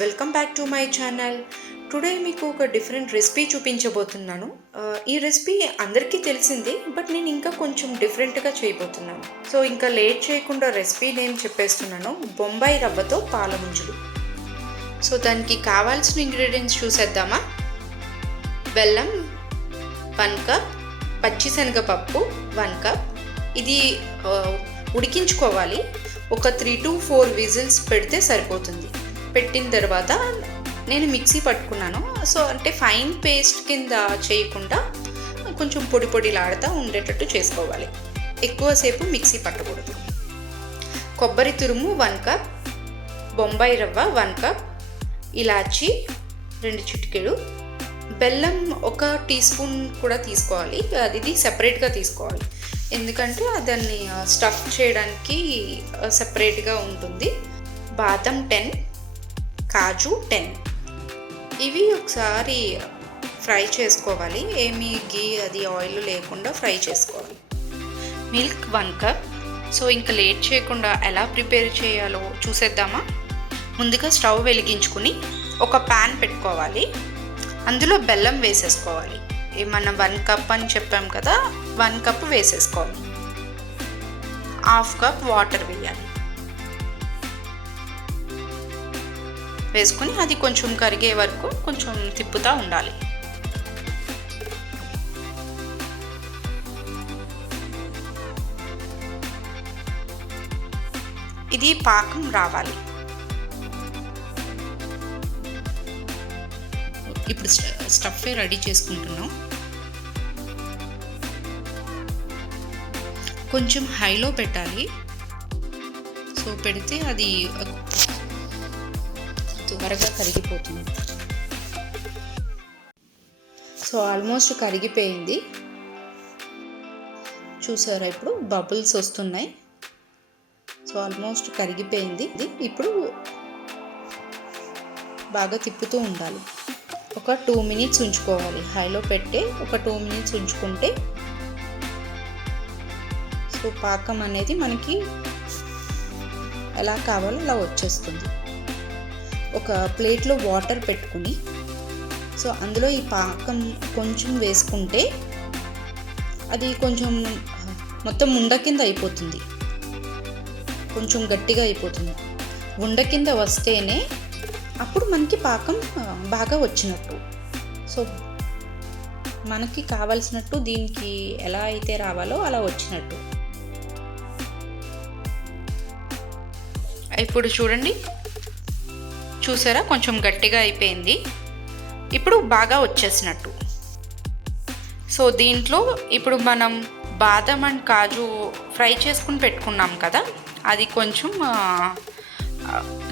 Welcome back to my channel. Today మీకు ఒక different recipe చూపించబోతున్నాను. ఈ రెసిపీ అందరికీ తెలిసింది, బట్ నేను ఇంకా కొంచెం డిఫరెంట్గా చేయబోతున్నాను. సో ఇంకా లేట్ చేయకుండా రెసిపీ నేను చెప్పేస్తున్నాను. బొంబాయి రవ్వతో పాల ముంజులు. సో దానికి కావాల్సిన ఇంగ్రీడియంట్స్ చూసేద్దామా. బెల్లం 1 కప్, పచ్చిశనగపప్పు 1 కప్. ఇది ఉడికించుకోవాలి. ఒక 3 to 4 విజిల్స్ పెడితే సరిపోతుంది. పెట్టిన తర్వాత నేను మిక్సీ పట్టుకున్నాను. సో అంటే ఫైన్ పేస్ట్ కింద చేయకుండా కొంచెం పొడి పొడిలాడుతూ ఉండేటట్టు చేసుకోవాలి. ఎక్కువసేపు మిక్సీ పట్టకూడదు. కొబ్బరి తురుము 1 కప్, బొంబాయి రవ్వ 1 కప్, ఇలాచి 2 చిటికెలు, బెల్లం 1 టీ స్పూన్ కూడా తీసుకోవాలి. అది సెపరేట్గా తీసుకోవాలి, ఎందుకంటే దాన్ని స్టఫ్ చేయడానికి సెపరేట్గా ఉంటుంది. బాదం 10, కాజు 10. ఇవి ఒకసారి ఫ్రై చేసుకోవాలి. ఏమీ గీ అది ఆయిల్ లేకుండా ఫ్రై చేసుకోవాలి. Milk 1 cup. సో ఇంకా లేట్ చేయకుండా ఎలా ప్రిపేర్ చేయాలో చూసేద్దామా. ముందుగా స్టవ్ వెలిగించుకుని ఒక ప్యాన్ పెట్టుకోవాలి. అందులో బెల్లం వేసేసుకోవాలి. మనం 1 కప్ అని చెప్పాం కదా, 1 కప్ వేసేసుకోవాలి. 1/2 కప్ వాటర్ వేయాలి. వేసుకుని అది కొంచెం కరిగే వరకు కొంచెం తిప్పుతూ ఉండాలి. ఇది పాకం రావాలి. ఇప్పుడు స్టఫ్ రెడీ చేసుకుంటున్నాం. కొంచెం హైలో పెట్టాలి. సో పెడితే అది త్వరగా కరిగిపోతుంది. సో ఆల్మోస్ట్ కరిగిపోయింది. చూసారా, ఇప్పుడు బబుల్స్ వస్తున్నాయి. సో ఆల్మోస్ట్ కరిగిపోయింది. ఇప్పుడు బాగా తిప్పుతూ ఉండాలి. ఒక 2 మినిట్స్ ఉంచుకోవాలి. హైలో పెట్టి ఒక 2 మినిట్స్ ఉంచుకుంటే సో పాకం అనేది మనకి ఎలా కావాలో అలా వచ్చేస్తుంది. ఒక ప్లేట్లో వాటర్ పెట్టుకుని సో అందులో ఈ పాకం కొంచెం వేసుకుంటే అది కొంచెం మొత్తం ఉండ కింద అయిపోతుంది, కొంచెం గట్టిగా అయిపోతుంది. ఉండ కింద వస్తేనే అప్పుడు మనకి పాకం బాగా వచ్చినట్టు. సో మనకి కావలసినట్టు దీనికి ఎలా అయితే రావాలో అలా వచ్చినట్టు. ఇప్పుడు చూడండి, చూసారా, కొంచెం గట్టిగా అయిపోయింది. ఇప్పుడు బాగా వచ్చేసినట్టు. సో దీంట్లో ఇప్పుడు మనం బాదం అండ్ కాజు ఫ్రై చేసుకుని పెట్టుకున్నాం కదా, అది కొంచెం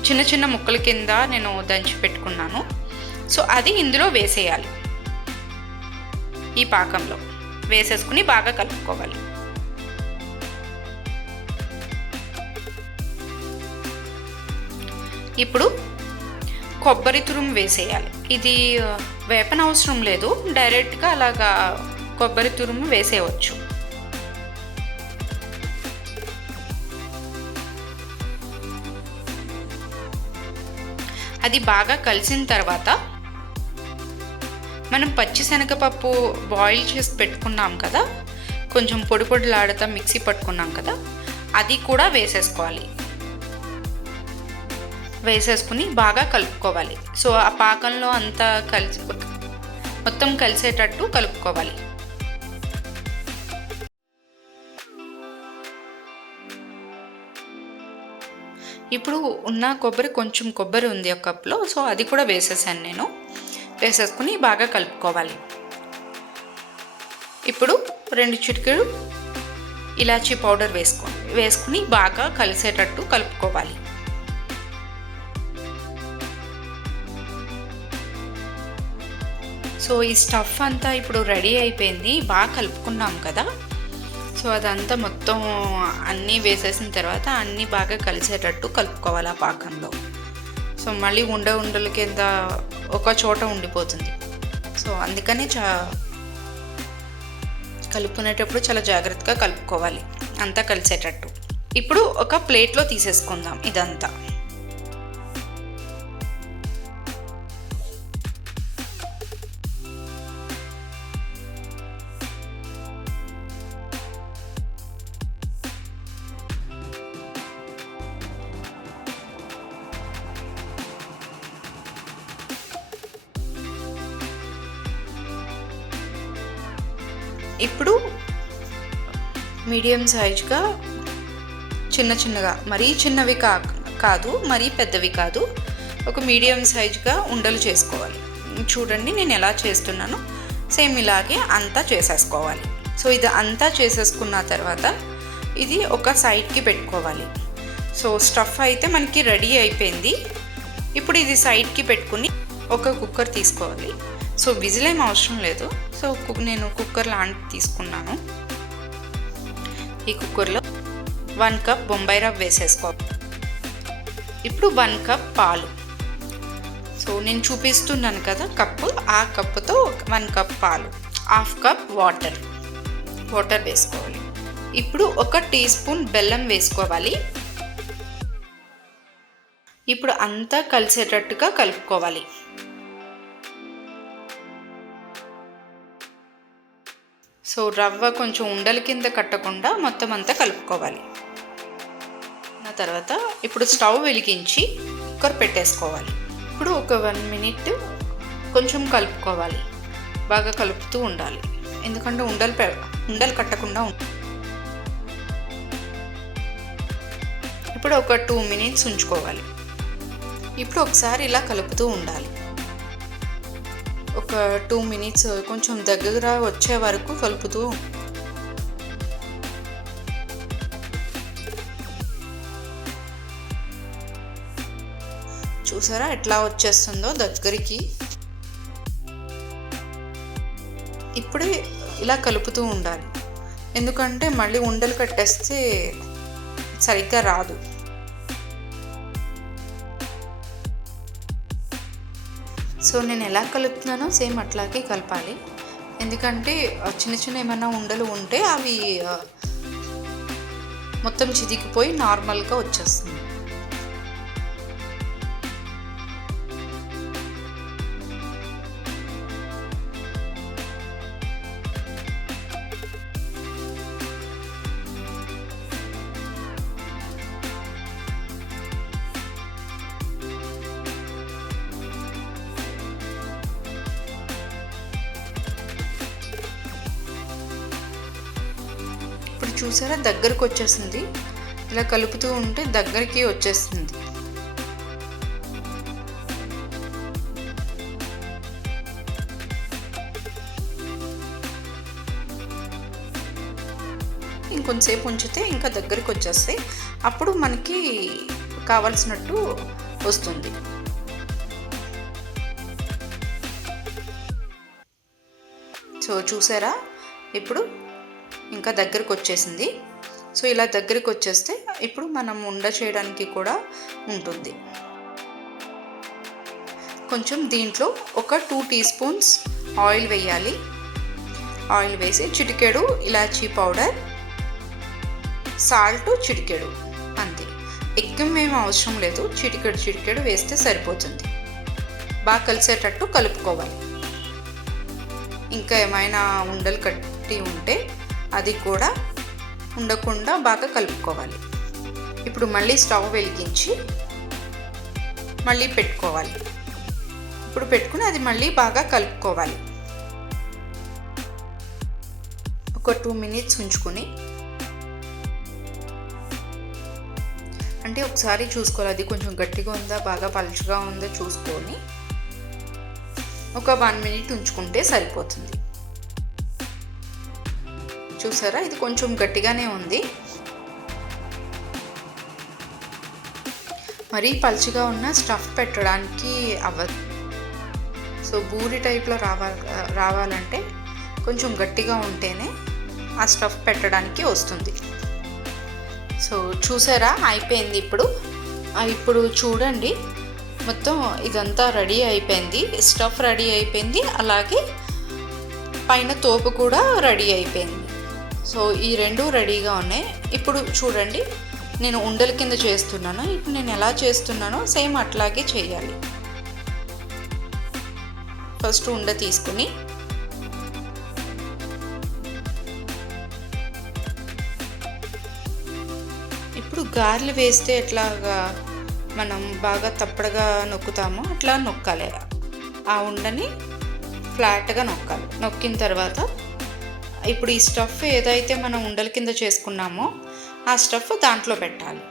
చిన్న చిన్న ముక్కల కింద నేను దంచి పెట్టుకున్నాను. సో అది ఇందులో వేసేయాలి. ఈ పాకంలో వేసేసుకుని బాగా కలుపుకోవాలి. ఇప్పుడు కొబ్బరి తురుము వేసేయాలి. ఇది వేపనవసరం లేదు, డైరెక్ట్గా అలాగా కొబ్బరి తురుము వేసేయవచ్చు. అది బాగా కలిసిన తర్వాత మనం పచ్చిశనగపప్పు బాయిల్ చేసి పెట్టుకున్నాం కదా, కొంచెం పొడి పొడిలాడుతా మిక్సీ పట్టుకున్నాం కదా, అది కూడా వేసేసుకోవాలి. వేసేసుకుని బాగా కలుపుకోవాలి. సో ఆ పాకంలో అంతా మొత్తం కలిసేటట్టు కలుపుకోవాలి. ఇప్పుడు ఉన్న కొంచెం కొబ్బరి ఉంది ఒక కప్లో, సో అది కూడా వేసేసాను నేను. వేసేసుకుని బాగా కలుపుకోవాలి. ఇప్పుడు 2 చిటికెలు ఇలాచీ పౌడర్ వేసుకుని బాగా కలిసేటట్టు కలుపుకోవాలి. సో ఈ స్టఫ్ అంతా ఇప్పుడు రెడీ అయిపోయింది. బాగా కలుపుకున్నాం కదా, సో అదంతా మొత్తం అన్నీ వేసేసిన తర్వాత అన్నీ బాగా కలిసేటట్టు కలుపుకోవాలి ఆ పాకంలో. సో మళ్ళీ ఉండల కింద ఒక చోట ఉండిపోతుంది. సో అందుకని కలుపుకునేటప్పుడు చాలా జాగ్రత్తగా కలుపుకోవాలి అంతా కలిసేటట్టు. ఇప్పుడు ఒక ప్లేట్లో తీసేసుకుందాం ఇదంతా. ఇప్పుడు మీడియం సైజ్గా చిన్న చిన్నగా, మరీ చిన్నవి కాదు, మరీ పెద్దవి కాదు, ఒక మీడియం సైజ్గా ఉండలు చేసుకోవాలి. చూడండి నేను ఎలా చేస్తున్నానో సేమ్ ఇలాగే అంతా చేసేసుకోవాలి. సో ఇది అంతా చేసేసుకున్న తర్వాత ఇది ఒక సైడ్కి పెట్టుకోవాలి. సో స్టఫ్ అయితే మనకి రెడీ అయిపోయింది. ఇప్పుడు ఇది సైడ్కి పెట్టుకుని ఒక కుక్కర్ తీసుకోవాలి. సో విజిల్ ఏం అవసరం లేదు. సో నేను కుక్కర్ లాంటిది తీసుకున్నాను. ఈ కుక్కర్లో 1 కప్ బొంబాయి రవ్వ వేసేసుకోవాలి. ఇప్పుడు 1 కప్ పాలు. సో నేను చూపిస్తున్నాను కదా కప్పు, ఆ కప్పుతో 1 కప్ పాలు, 1/2 కప్ వాటర్ వేసుకోవాలి. ఇప్పుడు 1 టీ స్పూన్ బెల్లం వేసుకోవాలి. ఇప్పుడు అంతా కలిసేటట్టుగా కలుపుకోవాలి. సో రవ్వ కొంచెం ఉండల కింద కట్టకుండా మొత్తం అంతా కలుపుకోవాలి. ఆ తర్వాత ఇప్పుడు స్టవ్ వెలిగించి కుక్కర్ పెట్టేసుకోవాలి. ఇప్పుడు ఒక 1 మినిట్ కొంచెం కలుపుకోవాలి. బాగా కలుపుతూ ఉండాలి, ఎందుకంటే ఉండలు కట్టకుండా ఇప్పుడు ఒక 2 మినిట్స్ ఉంచుకోవాలి. ఇప్పుడు ఒకసారి ఇలా కలుపుతూ ఉండాలి. ఒక 2 మినిట్స్ కొంచెం దగ్గర వచ్చే వరకు కలుపుతూ. చూసారా ఎట్లా వచ్చేస్తుందో దగ్గరికి. ఇప్పుడే ఇలా కలుపుతూ ఉండాలి, ఎందుకంటే మళ్ళీ ఉండలు కట్టేస్తే సరిగ్గా రాదు. సో నేను ఎలా కలుపుతున్నానో సేమ్ అట్లాగే కలపాలి, ఎందుకంటే చిన్న చిన్న ఏమైనా ఉండలు ఉంటే అవి మొత్తం చిదికిపోయి నార్మల్గా వచ్చేస్తుంది. ఇప్పుడు చూసారా దగ్గరకు వచ్చేసింది. ఇలా కలుపుతూ ఉంటే దగ్గరికి వచ్చేస్తుంది. ఇంకొంతసేపు ఉంచితే ఇంకా దగ్గరికి వచ్చేస్తాయి. అప్పుడు మనకి కావాల్సినట్టు వస్తుంది. సో చూసారా ఇప్పుడు ఇంకా దగ్గరికి వచ్చేసింది. సో ఇలా దగ్గరికి వచ్చేస్తే ఇప్పుడు మనం ఉండ చేయడానికి కూడా ఉంటుంది. కొంచెం దీంట్లో ఒక 2 టీ స్పూన్స్ ఆయిల్ వేయాలి. ఆయిల్ వేసి చిటికెడు ఇలాచీ పౌడర్, సాల్ట్ చిటికెడు, అంతే. ఎక్కువ ఏం అవసరం లేదు, చిటికెడు వేస్తే సరిపోతుంది. బాగా కలిసేటట్టు కలుపుకోవాలి. ఇంకా ఏమైనా ఉండలు కట్టి ఉంటే అది కూడా ఉండకుండా బాగా కలుపుకోవాలి. ఇప్పుడు మళ్ళీ స్టవ్ వెలిగించి మళ్ళీ పెట్టుకోవాలి. ఇప్పుడు పెట్టుకుని అది మళ్ళీ బాగా కలుపుకోవాలి. ఒక 2 మినిట్స్ ఉంచుకొని, అంటే ఒకసారి చూసుకోవాలి అది కొంచెం గట్టిగా ఉందా బాగా పలుచగా ఉందా చూసుకొని ఒక 1 మినిట్ ఉంచుకుంటే సరిపోతుంది. చూసారా ఇది కొంచెం గట్టిగానే ఉంది, మరీ పలుచగా ఉన్న స్టఫ్ పెట్టడానికి అవ్వదు. సో బూరి టైప్లో రావాలంటే కొంచెం గట్టిగా ఉంటేనే ఆ స్టఫ్ పెట్టడానికి వస్తుంది. సో చూసారా అయిపోయింది. ఇప్పుడు చూడండి మొత్తం ఇదంతా రెడీ అయిపోయింది. స్టఫ్ రెడీ అయిపోయింది, అలాగే పైన తోపు కూడా రెడీ అయిపోయింది. సో ఈ 2 రెడీగా ఉన్నాయి. ఇప్పుడు చూడండి నేను ఉండల కింద చేస్తున్నాను. ఇప్పుడు నేను ఎలా చేస్తున్నానో సేమ్ అట్లాగే చేయాలి. ఫస్ట్ ఉండ తీసుకుని ఇప్పుడు గారెలు వేస్తే ఎట్లాగా మనం బాగా తప్పడగా నొక్కుతామో అట్లా నొక్కాలి. ఆ ఉండని ఫ్లాట్గా నొక్కాలి. నొక్కిన తర్వాత ఇప్పుడు ఈ స్టఫ్ ఏదైతే మనం ఉండల కింద చేసుకున్నామో ఆ స్టఫ్ దాంట్లో పెట్టాలి.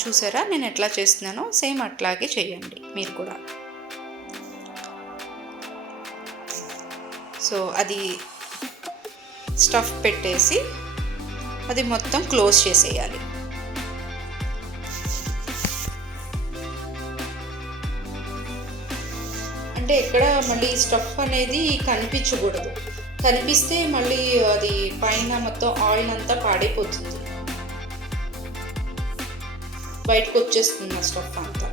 చూసారా నేను ఎట్లా చేస్తున్నానో సేమ్ అట్లాగే చేయండి మీరు కూడా. సో అది స్టఫ్ పెట్టేసి అది మొత్తం క్లోజ్ చేసేయాలి. అంటే ఎక్కడ మళ్ళీ స్టఫ్ అనేది కనిపించకూడదు. కనిపిస్తే మళ్ళీ అది పైన మొత్తం ఆయిల్ అంతా పాడైపోతుంది, బయటకు వచ్చేస్తుంది ఆ స్టఫ్ అంతా.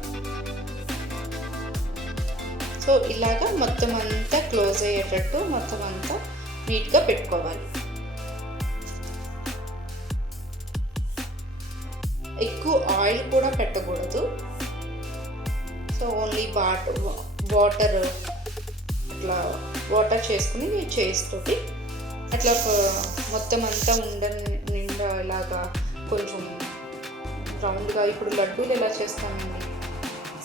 సో ఇలాగా మొత్తం అంతా క్లోజ్ అయ్యేటట్టు మొత్తం అంతా నీట్గా పెట్టుకోవాలి. ఎక్కువ ఆయిల్ కూడా పెట్టకూడదు. సో ఓన్లీ వాటర్ అట్లా వాటర్ చేసుకుని చేస్తోటి అట్లా మొత్తం అంతా నిండా ఇలాగా కొంచెం రౌండ్గా ఇప్పుడు లడ్డూలు ఎలా చేస్తామండి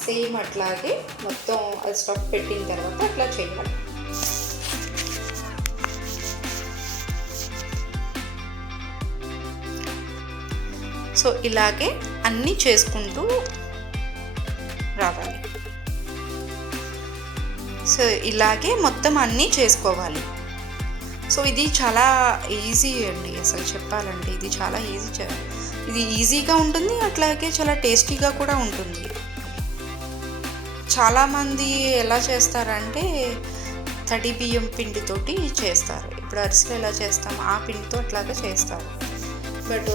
సేమ్ అట్లాగే మొత్తం అది స్టఫ్ పెట్టిన తర్వాత అట్లా చేయాలి. సో ఇలాగే అన్నీ చేసుకుంటూ రావాలి. సో ఇలాగే మొత్తం అన్నీ చేసుకోవాలి. సో ఇది చాలా ఈజీ అండి, అసలు చెప్పాలంటే ఇది చాలా ఇది ఈజీగా ఉంటుంది, అట్లాగే చాలా టేస్టీగా కూడా ఉంటుంది. చాలామంది ఎలా చేస్తారంటే తడి బియ్యం పిండితోటి చేస్తారు. ఇప్పుడు అరిసెలు ఎలా చేస్తాం ఆ పిండితో అట్లాగా చేస్తారు. బట్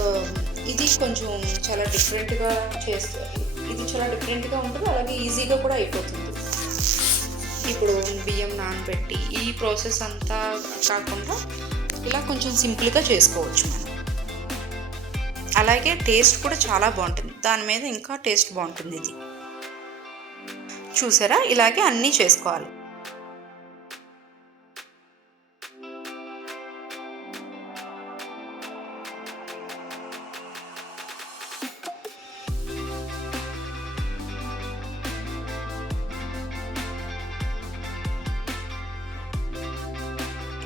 ఇది కొంచెం చాలా డిఫరెంట్గా చేస్తారు. ఇది చాలా డిఫరెంట్గా ఉంటుంది, అలాగే ఈజీగా కూడా అయిపోతుంది. ఇప్పుడు బియ్యం నానబెట్టి ఈ ప్రాసెస్ అంతా కాకుండా ఇలా కొంచెం సింపుల్గా చేసుకోవచ్చు మనం. అలాగే టేస్ట్ కూడా చాలా బాగుంటుంది, దాని మీద ఇంకా టేస్ట్ బాగుంటుంది. ఇది చూసారా ఇలాగే అన్నీ చేసుకోవాలి.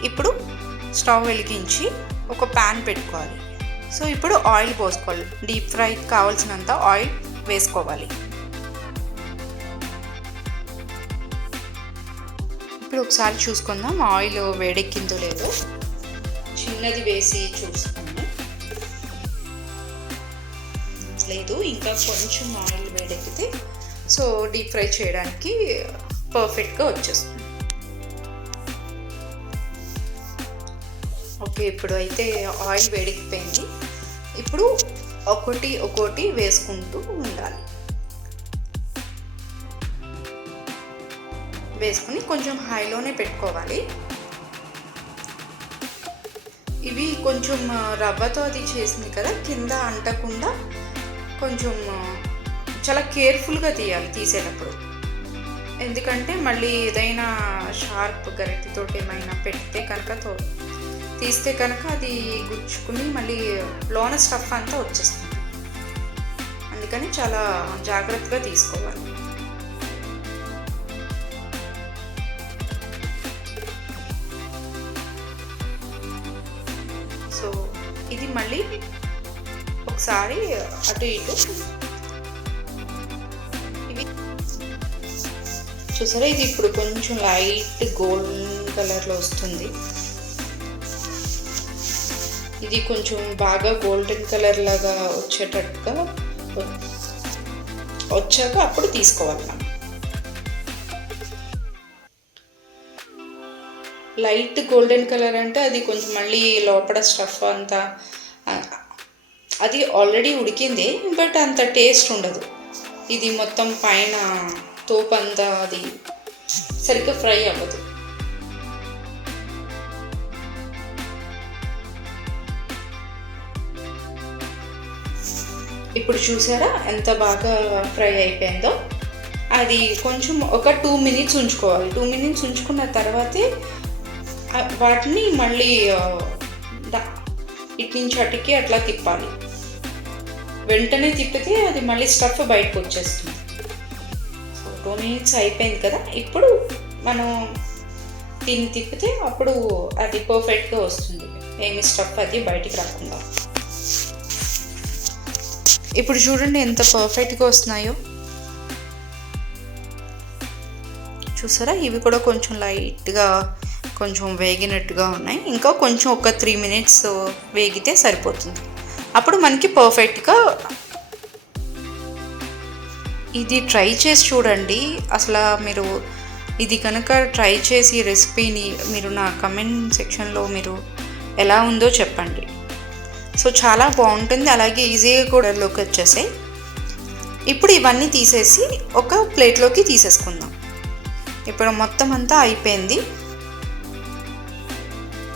ఇప్పుడు స్టవ్ వెలిగించి ఒక ప్యాన్ పెట్టుకోవాలి. సో ఇప్పుడు ఆయిల్ పోసుకోవాలి. డీప్ ఫ్రైకి కావాల్సినంత ఆయిల్ వేసుకోవాలి. ఇప్పుడు ఒకసారి చూసుకుందాం ఆయిల్ వేడెక్కిందో లేదో. చిన్నది వేసి చూసుకుందాం. లేదు, ఇంకా కొంచెం ఆయిల్ వేడెక్కితే సో డీప్ ఫ్రై చేయడానికి పర్ఫెక్ట్గా వచ్చేస్తుంది. ఓకే, ఇప్పుడు అయితే ఆయిల్ వేడెక్కిపోయింది. ఇప్పుడు ఒక్కొక్కటి వేసుకుంటూ ఉండాలి. వేసుకుని కొంచెం హైలోనే పెట్టుకోవాలి. ఇవి కొంచెం రవ్వతో అది చేసింది కదా, కింద అంటకుండా కొంచెం చాలా కేర్ఫుల్గా తీయాలి తీసేటప్పుడు. ఎందుకంటే మళ్ళీ ఏదైనా షార్ప్ గరిటెతోటి ఏమైనా పెడితే కనుక తీస్తే కనుక అది గుచ్చుకుని మళ్ళీ లోన స్టఫ్ అంతా వచ్చేస్తుంది. అందుకని చాలా జాగ్రత్తగా తీసుకోవాలి. సో ఇది మళ్ళీ ఒకసారి అటు ఇటు ఇవి చూసారా, ఇది ఇప్పుడు కొంచెం లైట్ గోల్డెన్ కలర్లో వస్తుంది. ఇది కొంచెం బాగా గోల్డెన్ కలర్ లాగా వచ్చేటట్టుగా వచ్చాక అప్పుడు తీసుకోవాలి మనం. లైట్ గోల్డెన్ కలర్ అంటే అది కొంచెం మళ్ళీ లోపల స్టఫ్ అంతా అది ఆల్రెడీ ఉడికింది, బట్ అంత టేస్ట్ ఉండదు. ఇది మొత్తం పైన తోపంతా అది సరిగ్గా ఫ్రై అవ్వదు. ఇప్పుడు చూసారా ఎంత బాగా ఫ్రై అయిపోయిందో. అది కొంచెం ఒక 2 minutes ఉంచుకోవాలి. 2 minutes ఉంచుకున్న తర్వాతే వాటిని మళ్ళీ ఇటు నుంచి అటుకి అట్లా తిప్పాలి. వెంటనే తిప్పితే అది మళ్ళీ స్టఫ్ బయటకు వచ్చేస్తుంది. సో 2 minutes అయిపోయింది కదా. ఇప్పుడు మనం దీన్ని తిప్పితే అప్పుడు అది పర్ఫెక్ట్గా వస్తుంది, ఏమి స్టఫ్ అది బయటికి రాకుండా. ఇప్పుడు చూడండి ఎంత పర్ఫెక్ట్గా వస్తున్నాయో. చూసారా, ఇవి కూడా కొంచెం లైట్గా కొంచెం వేగినట్టుగా ఉన్నాయి. ఇంకా కొంచెం ఒక 3 minutes వేగితే సరిపోతుంది. అప్పుడు మనకి పర్ఫెక్ట్గా. ఇది ట్రై చేసి చూడండి. అసలు మీరు ఇది కనుక ట్రై చేసి రెసిపీని మీరు నా కమెంట్ సెక్షన్లో మీరు ఎలా ఉందో చెప్పండి. సో చాలా బాగుంటుంది, అలాగే ఈజీగా కూడా లోకి వచ్చేసాయి. ఇప్పుడు ఇవన్నీ తీసేసి ఒక ప్లేట్లోకి తీసేసుకుందాం. ఇప్పుడు మొత్తం అంతా అయిపోయింది.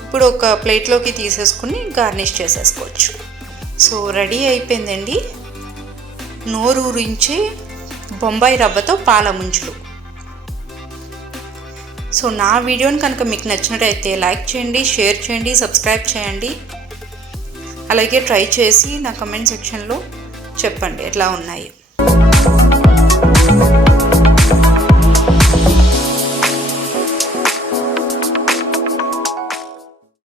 ఇప్పుడు ఒక ప్లేట్లోకి తీసేసుకుని గార్నిష్ చేసేసుకోవచ్చు. సో రెడీ అయిపోయిందండి నోరూరించే బొంబాయి రవ్వతో పాల ముంచులు. సో నా వీడియోని కనుక మీకు నచ్చినట్టయితే లైక్ చేయండి, షేర్ చేయండి, సబ్స్క్రైబ్ చేయండి. అలాగే ట్రై చేసి నా కమెంట్ సెక్షన్లో చెప్పండి ఎట్లా ఉన్నాయి.